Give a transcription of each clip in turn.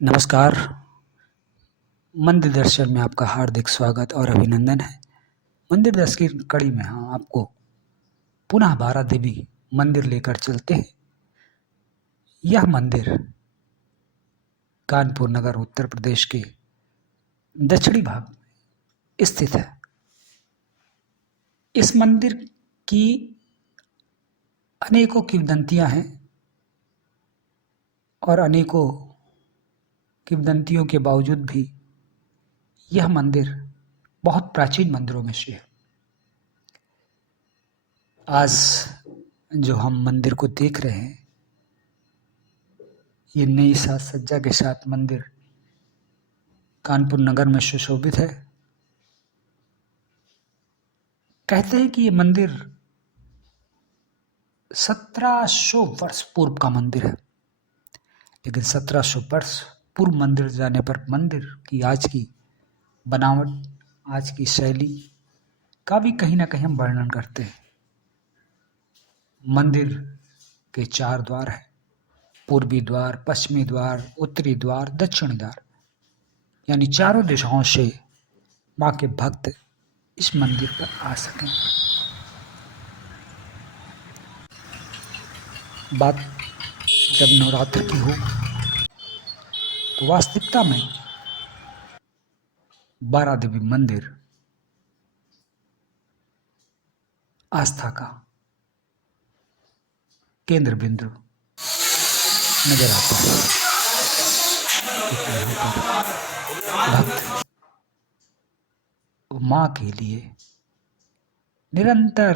नमस्कार। मंदिर दर्शन में आपका हार्दिक स्वागत और अभिनंदन है। मंदिर दर्शन की कड़ी में हम आपको पुनः बारा देवी मंदिर लेकर चलते हैं। यह मंदिर कानपुर नगर उत्तर प्रदेश के दक्षिणी भाग में स्थित है। इस मंदिर की अनेकों किंवदंतियां हैं और अनेकों किंवदंतियों के बावजूद भी यह मंदिर बहुत प्राचीन मंदिरों में से है। आज जो हम मंदिर को देख रहे हैं, ये नई साज सज्जा के साथ मंदिर कानपुर नगर में सुशोभित है। कहते हैं कि ये मंदिर 1700 वर्ष पूर्व का मंदिर है, लेकिन 1700 वर्ष पूर्व मंदिर जाने पर मंदिर की आज की बनावट, आज की शैली का भी कहीं ना कहीं हम वर्णन करते हैं। मंदिर के 4 द्वार हैं: पूर्वी द्वार, पश्चिमी द्वार, उत्तरी द्वार, दक्षिणी द्वार, यानी चारों दिशाओं से मां के भक्त इस मंदिर पर आ सकें। बात जब नवरात्र की हो तो वास्तविकता में बारा देवी मंदिर आस्था का केंद्र बिंदु नजर आता है। भक्त मां के लिए निरंतर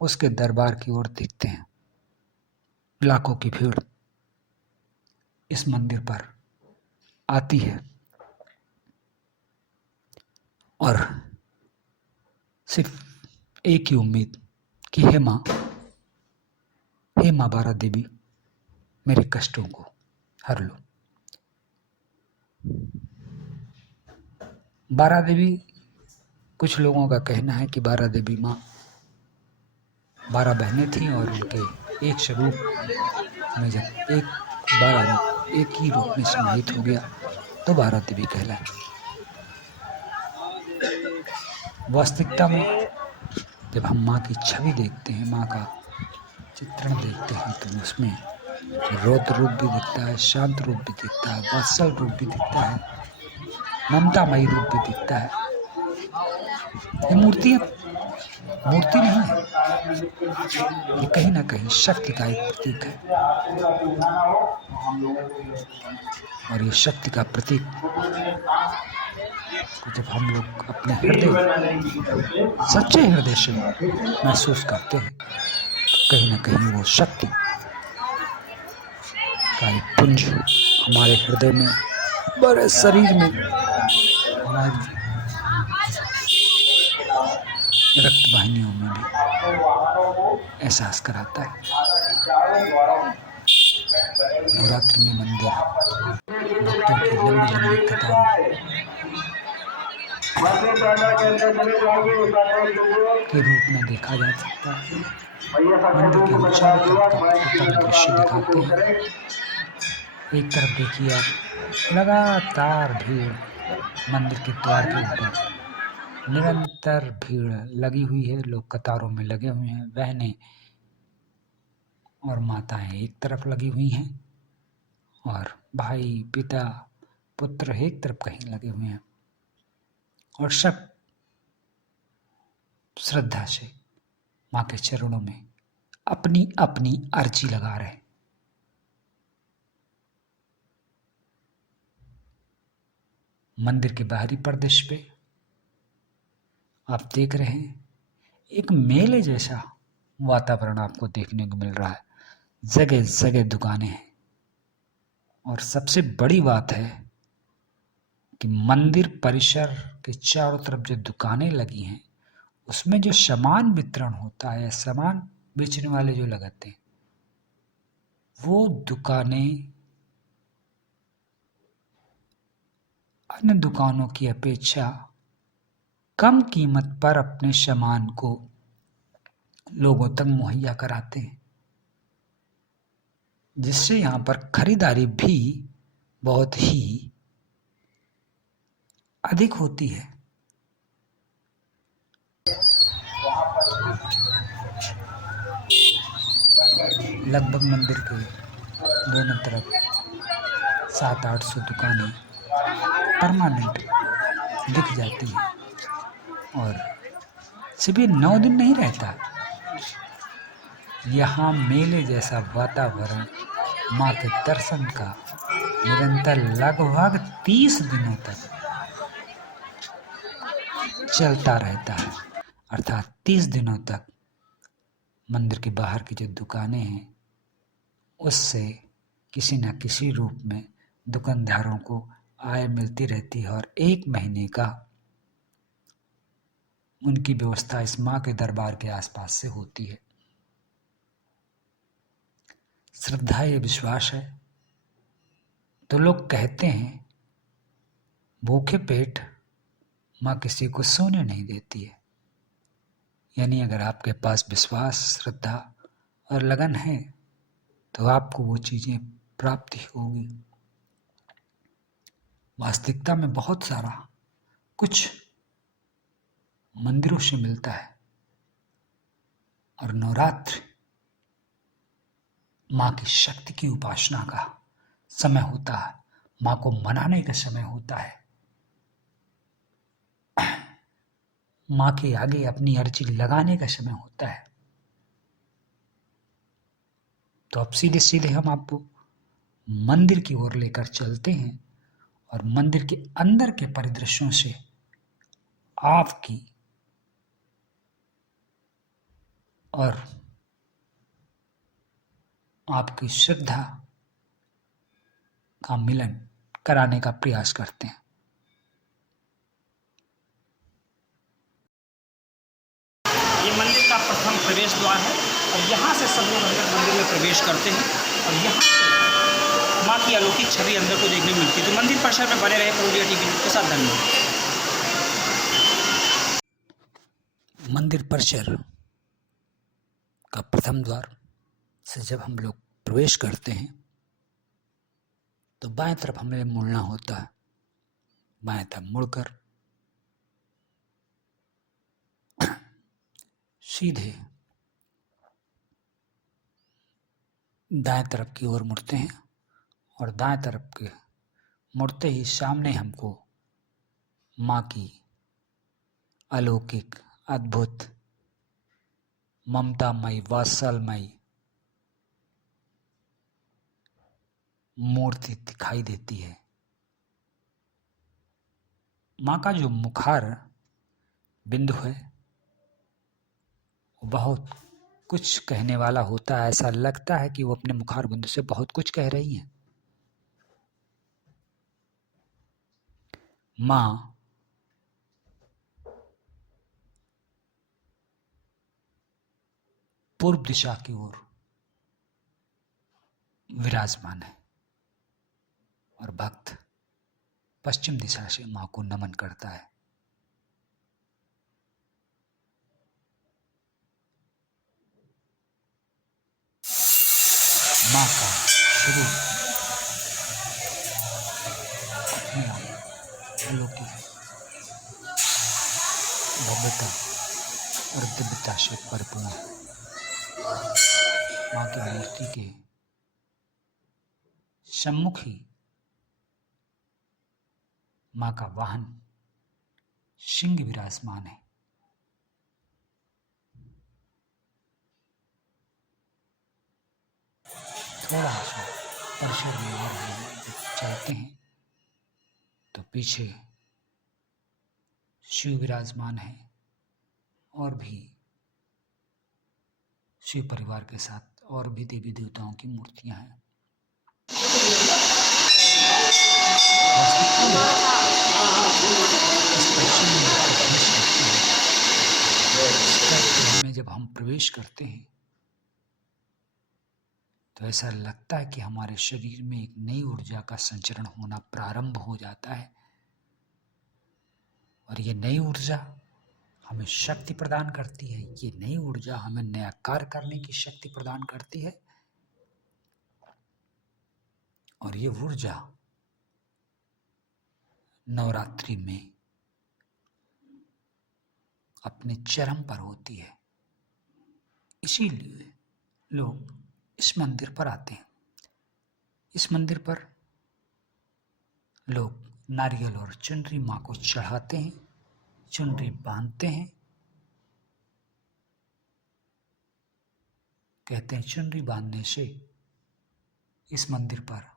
उसके दरबार की ओर देखते हैं। लाखों की भीड़ इस मंदिर पर आती है और सिर्फ एक ही उम्मीद कि हे मां बारा देवी, मेरे कष्टों को हर लो। बारा देवी, कुछ लोगों का कहना है कि बारा देवी मां 12 बहनें थीं और उनके एक स्वरूप में जब एक ही रूप में समाहित हो गया तो बारा देवी कहलाए। वास्तविकता में जब हम मां की छवि देखते हैं, मां का चित्रण देखते हैं, तो उसमें रौद्र रूप भी दिखता है, शांत रूप भी दिखता है, वात्सल रूप भी दिखता है, ममतामयी रूप भी दिखता है। ये मूर्ति नहीं है, ये कहीं ना कहीं शक्ति का एक प्रतीक है। और ये शक्ति का प्रतीक को जब हम लोग अपने सच्चे हृदय से महसूस करते हैं, तो कहीं ना कहीं वो शक्ति का एक पुंज हमारे हृदय में, बड़े शरीर में, हमारी रक्त वाहिनियों में भी एहसास कराता है। नवरात्रि में मंदिर भक्तों की लंबी लंबी कतारों के रूप में देखा जा सकता है। मंदिर के हम चारों तरफ का ऊपर दृश्य दिखाते हैं। एक तरफ देखिए आप, लगातार भीड़ मंदिर के द्वार के ऊपर निरंतर भीड़ लगी हुई है। लोग कतारों में लगे हुए हैं। बहनें और माताएं एक तरफ लगी हुई हैं और भाई, पिता, पुत्र एक तरफ कहीं लगे हुए हैं और सब श्रद्धा से मां के चरणों में अपनी अपनी अर्जी लगा रहे हैं। मंदिर के बाहरी प्रदेश पे आप देख रहे हैं, एक मेले जैसा वातावरण आपको देखने को मिल रहा है। जगह जगह दुकानें हैं और सबसे बड़ी बात है कि मंदिर परिसर के चारों तरफ जो दुकानें लगी हैं, उसमें जो सामान वितरण होता है, सामान बेचने वाले जो लगाते हैं, वो दुकानें अन्य दुकानों की अपेक्षा कम कीमत पर अपने सामान को लोगों तक मुहैया कराते हैं, जिससे यहाँ पर खरीदारी भी बहुत ही अधिक होती है। लगभग मंदिर के दोनों तरफ 700-800 दुकानें परमानेंट दिख जाती हैं और शिविर 9 दिन नहीं रहता। यहाँ मेले जैसा वातावरण माँ के दर्शन का निरंतर लगभग 30 दिनों तक चलता रहता है। अर्थात 30 दिनों तक मंदिर के बाहर की जो दुकानें हैं उससे किसी न किसी रूप में दुकानदारों को आय मिलती रहती है और 1 महीने का उनकी व्यवस्था इस माँ के दरबार के आसपास से होती है। श्रद्धा ये विश्वास है तो लोग कहते हैं भूखे पेट माँ किसी को सोने नहीं देती है। यानी अगर आपके पास विश्वास, श्रद्धा और लगन है तो आपको वो चीज़ें प्राप्ति होगी। वास्तविकता में बहुत सारा कुछ मंदिरों से मिलता है और नवरात्र माँ की शक्ति की उपासना का समय होता है, माँ को मनाने का समय होता है, माँ के आगे अपनी अर्जी लगाने का समय होता है। तो अब सीधे सीधे हम आपको मंदिर की ओर लेकर चलते हैं और मंदिर के अंदर के परिदृश्यों से आपकी और आपकी श्रद्धा का मिलन कराने का प्रयास करते हैं। ये मंदिर का प्रथम प्रवेश द्वार है और यहाँ से सब लोग अंदर मंदिर में प्रवेश करते हैं और यहाँ से माँ की अलौकिक छवि अंदर को देखने मिलती है। तो मंदिर परिसर में बने रहे प्रो इंडिया टीवी न्यूज़ के साथ। धन्यवाद। मंदिर परिसर का प्रथम द्वार से जब हम लोग प्रवेश करते हैं तो बाएं तरफ हमें मुड़ना होता है। बाएं तरफ मुड़कर सीधे दाएं तरफ की ओर मुड़ते हैं और दाएं तरफ के मुड़ते ही सामने हमको माँ की अलौकिक, अद्भुत, ममतामयी, वात्सल्यमयी मूर्ति दिखाई देती है। माँ का जो मुखार बिंदु है वो बहुत कुछ कहने वाला होता है। ऐसा लगता है कि वो अपने मुखार बिंदु से बहुत कुछ कह रही हैं। माँ पूर्व दिशा की ओर विराजमान है और भक्त पश्चिम दिशा से माँ को नमन करता है। माँ का स्वरूप अपने आप अलौकिक भव्यता और दिव्यता से परिपूर्ण है। माँ की मूर्ति के सम्मुख ही माँ का वाहन सिंह विराजमान है। थोड़ा सा परिसर में और चलते हैं तो पीछे शिव विराजमान है और भी शिव परिवार के साथ और भी देवी देवताओं की मूर्तियां हैं। में जब हम प्रवेश करते हैं तो ऐसा लगता है कि हमारे शरीर में एक नई ऊर्जा का संचरण होना प्रारंभ हो जाता है और ये नई ऊर्जा हमें शक्ति प्रदान करती है। ये नई ऊर्जा हमें नया कार्य करने की शक्ति प्रदान करती है और ये ऊर्जा नवरात्रि में अपने चरम पर होती है। इसीलिए लोग इस मंदिर पर आते हैं। इस मंदिर पर लोग नारियल और चुनरी माँ को चढ़ाते हैं, चुनरी बांधते हैं। कहते हैं चुनरी बांधने से इस मंदिर पर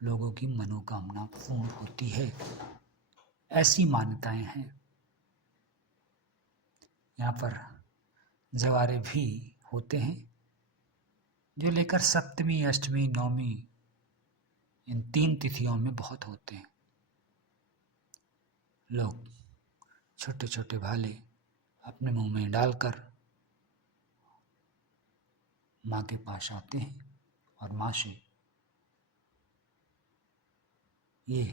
लोगों की मनोकामना पूर्ण होती है। ऐसी मान्यताएं हैं। यहाँ पर जवारे भी होते हैं जो लेकर सप्तमी, अष्टमी, नवमी इन 3 तिथियों में बहुत होते हैं। लोग छोटे छोटे भाले अपने मुंह में डालकर माँ के पास आते हैं और माँ से ये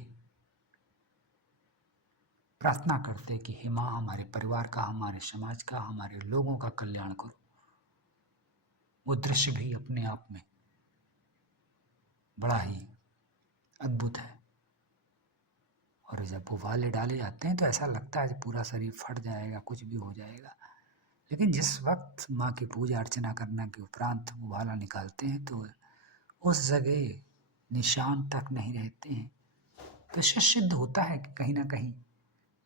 प्रार्थना करते कि हे माँ, हमारे परिवार का, हमारे समाज का, हमारे लोगों का कल्याण करो। वो दृश्य भी अपने आप में बड़ा ही अद्भुत है। और जब वो भाले डाले जाते हैं तो ऐसा लगता है कि पूरा शरीर फट जाएगा, कुछ भी हो जाएगा। लेकिन जिस वक्त माँ की पूजा अर्चना करने के उपरांत वो भाला निकालते हैं तो उस जगह निशान तक नहीं रहते हैं। तो इससे सिद्ध होता है कि कहीं ना कहीं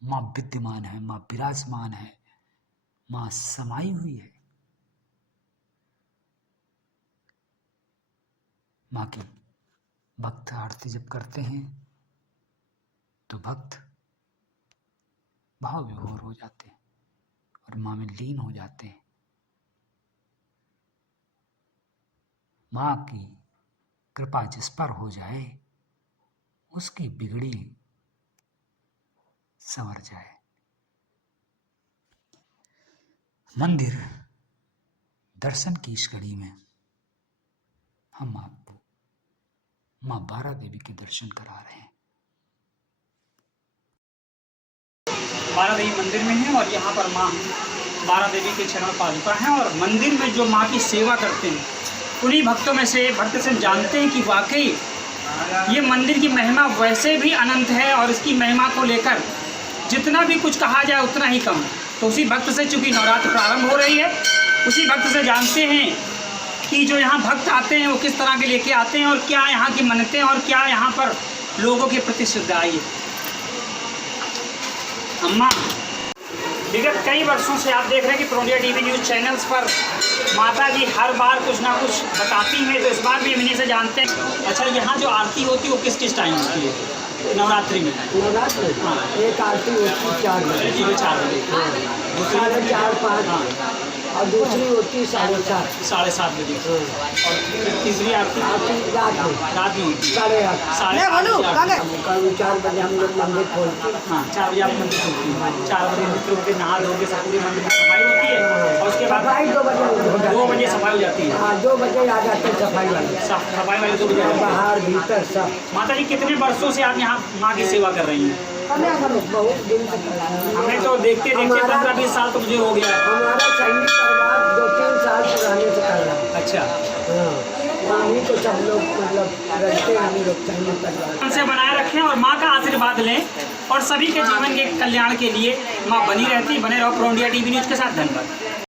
माँ विद्यमान है, माँ विराजमान है, माँ समाई हुई है। माँ की भक्त आरती जब करते हैं तो भक्त भाव विभोर हो जाते हैं और माँ में लीन हो जाते हैं। माँ की कृपा जिस पर हो जाए उसकी बिगड़ी संवर जाए। मंदिर दर्शन की इस कड़ी में हम आपको माँ बारा देवी के दर्शन करा रहे हैं। बारा देवी मंदिर में है और यहाँ पर माँ बारा देवी के चरण पादुका हैं। और मंदिर में जो माँ की सेवा करते हैं उन्हीं भक्तों में से भक्त से जानते हैं कि वाकई ये मंदिर की महिमा वैसे भी अनंत है और इसकी महिमा को लेकर जितना भी कुछ कहा जाए उतना ही कम। तो उसी भक्त से, चूँकि नवरात्र प्रारंभ हो रही है, उसी भक्त से जानते हैं कि जो यहाँ भक्त आते हैं वो किस तरह के लेके आते हैं और क्या यहाँ की मन्नतें और क्या यहाँ पर लोगों के प्रति श्रद्धा है। अम्मा, विगत कई वर्षों से आप देख रहे हैं कि प्रोडिया टीवी न्यूज़ चैनल्स पर माता जी हर बार कुछ ना कुछ बताती हैं, तो इस बार भी हम इन्हीं से जानते हैं। अच्छा, यहाँ जो आरती होती है वो किस किस टाइम होती है नवरात्रि में? नवरात्रि एक आरती होती है 4 बजे, 4 बजे, दूसरी 4:30, 5 और दूसरी होती है 7:30, 7:30 बजे। और फिर तीसरी आरती रात में होती है 8:30। 8:30। 4 बजे हम लोग मंदिर खोलते हैं। हाँ, 4 बजे आप मंदिर खोलती हैं। 4 बजे मित्रों के नहा धो के सब पूरे मंदिर में सफाई होती है और उसके बाद सफाई 2 बजे हो जाती 2 बजे सफाई हो जाती है। हाँ, 2 बजे आ जाते हैं सफाई वाले। सफाई वाले 2 बजे आ जाते हैं। बाहर भीतर सब। माता जी, कितने वर्षों से आप यहाँ माँ की सेवा कर रही हैं? बहुत दिन से कर रहे हैं। हमें तो देखते 15-20 साल तो मुझे हो गया है। हमारा सैनिक परिवार 2-3 साल पुराने से कर रहा है। अच्छा, हाँ, वहीं तो सब लोग मतलब रहते हैं, हम लोग सैनिक परिवार से बनाए रखें और माँ का आशीर्वाद लें और सभी के जीवन के कल्याण के लिए माँ बनी रहती। बने रहो प्रोडिया टीवी न्यूज़ के साथ। धन्यवाद।